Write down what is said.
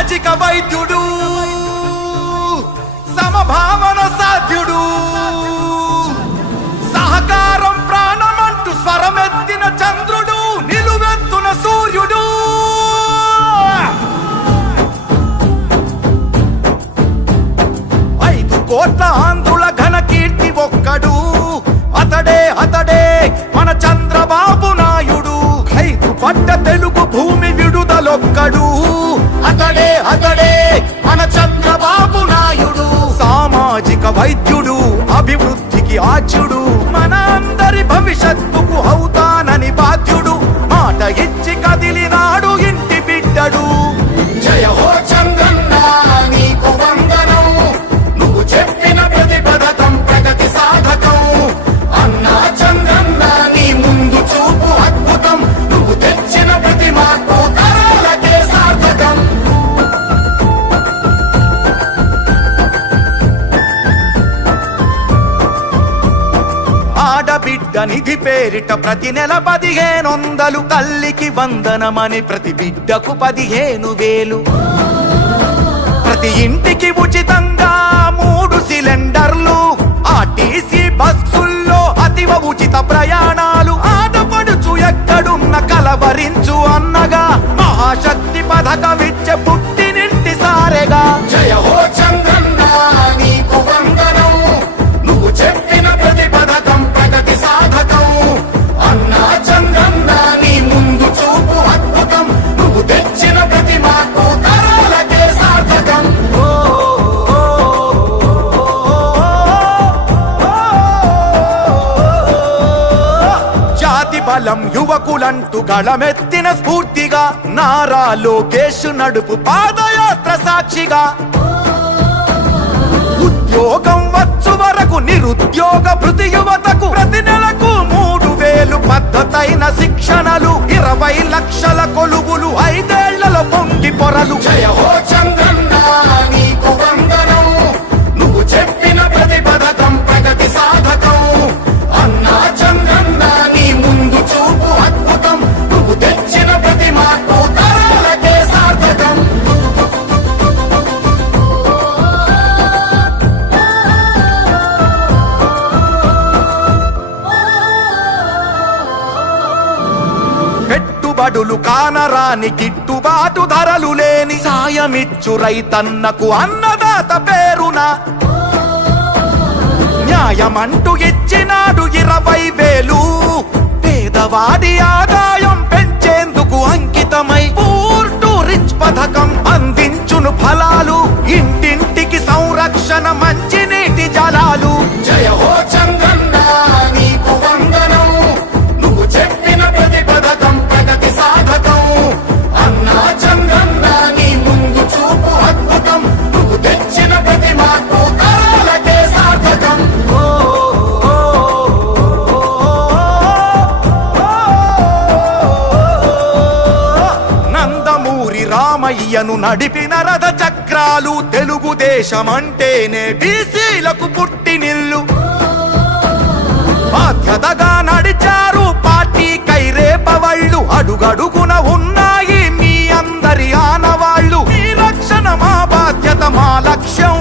సామాజిక వైద్యుడు, సమభావన సాధ్యుడు, సహకారం ప్రాణమంటూ స్వరమెత్తిన చంద్రుడు, నిలువెత్తున సూర్యుడు. 5 కోట్ల ఆంధ్రుల ఘన కీర్తి ఒక్కడు, అతడే మన చంద్రబాబు నాయుడు. ఖైదు పడ్డ తెలుగు భూమి విడుదలొక్కడు, అతడే మన చంద్రబాబు నాయుడు. సామాజిక వైద్యుడు, అభివృద్ధికి ఆచ్యుడు, మన అందరి భవిష్యత్తుకు అవుతానని బాధ్యుడు. మాట ఇచ్చి కదిలినాడు ఇంటి బిడ్డడు. జయ హో చంద్రన్న నీకు వందనం, నువ్వు చెప్పిన ప్రతి పథకం ప్రగతి సాధకం. అన్నా చంద్రన్న నీ ముందు చూపు అద్భుతం, నువ్వు తెచ్చిన ప్రతి మార్పు తరాలకే సార్థకం. ఆడబిడ్డ నిధి పేరిట ప్రతి నెల 1500, తల్లికి వందనమని ప్రతి బిడ్డకు 15,000. ప్రతి ఇంటికి ఉచితంగా 3 సిలిండర్లు, ఆర్టీసీ బస్సుల్లో అతివ ఉచిత ప్రయాణాలు. ఆడపడుచు ఎక్కడున్న కలవరించు అన్నగా, మహాశక్తి పథకమిచ్చే పుట్టినింటి సారెగా. జయ హో చంద్రన్న నీకు వందనం, నువ్వు చెప్పిన ప్రతి పథకం ప్రగతి సాధకం. అన్నా చంద్రన్న నీ ముందు చూపు అద్భుతం, నువ్వు తెచ్చిన ప్రతి మార్పు తరాలకే సార్థకం. జాతి బలం యువకులంటూ గళమెత్తిన స్ఫూర్తిగా, నారా లోకేష్ నడుపు పాదయాత్ర సాక్షిగా. ఉద్యోగం వచ్చు వరకు నిరుద్యోగ భృతి యువతకు, ప్రతి నెలకు 3,000 పద్ధతైన శిక్షణలు, 20 లక్షల కొలువులు, 5 ఏళ్లలో పొంగి పొరలు. జయ హో చంద్రన్న నీకు వందనం, నువ్వు చెప్పిన ప్రతి పథకం ప్రగతి సాధకం. అన్నా చంద్రన్న నీ ముందు చూపు అద్భుతం, నువ్వు తెచ్చిన ప్రతి మార్పు తరాలకే సార్థకం. పెట్టుబడులు కానరాని గిట్టుబాటు ధరలు లేని, సాయమిచ్చు రైతన్నకు అన్నదాత పేరున. న్యాయమంటూ ఇచ్చినాడు 20,000, పేదవాడి ఆదాయం పెంచేందుకు అంకితమై పూర్ టు రిచ్ పథకం అందించును ఫలాలు. ఇంటింటికి సంరక్షణ మంచినీటి జలాలు. జయ హో చంద్రన్న నీకు వందనం, నువ్వు చెప్పిన ప్రతి పథకం ప్రగతి సాధకం. అన్నా చంద్రన్న నీ ముందు చూపు అద్భుతం, నువ్వు తెచ్చిన ప్రతి మార్పు తరాలకే సార్థకం. నందమూరి రామయ్యను నడిపిన రథ చక్రాలు, తెలుగుదేశమంటేనే బీసీలకు పుట్టినిల్లు. బాధ్యతగా నడిచారు పార్టీ కైరేపవళ్ళు, అడుగడుగున ఉన్నాయి మీ అందరి ఆనవాళ్ళు. మీ రక్షణ మా బాధ్యత, మా లక్ష్యం.